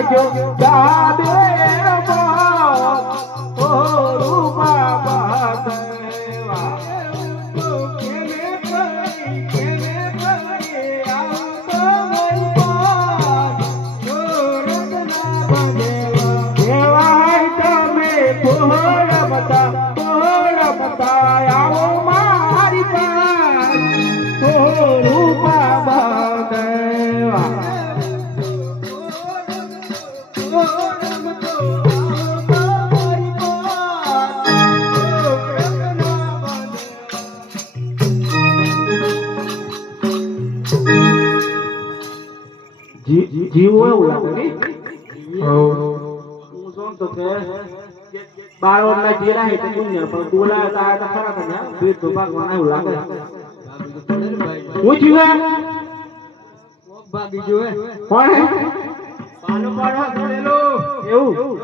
જો દાદે ઓ રૂપા બાદવા કેને પડી આવતો મન રત્ના બનેવા દેવાય તમે પોહળ બતા આવો મારી પાસ ઓ રૂપા બાદવા જીવો એવું લાગે હું જોઉં તો કે બાળો ના જીરા હે તો પુણ્ય પણ બોલા તા તો ખરા કન્યા ભીડ તો ભગવાન એવું લાગે હું જીવા ભાગી જોએ કોણ હે પાનો પાડો થેલો એવું તું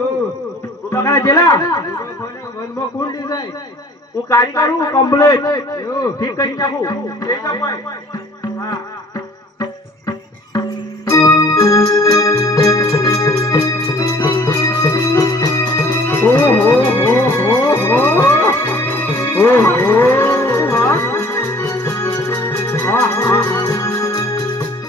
બગા જેલા વનમાં કુંડી જાય હું કારી કરું કમ્પ્લીટ ઠીક કરી નાખું એ તો કોઈ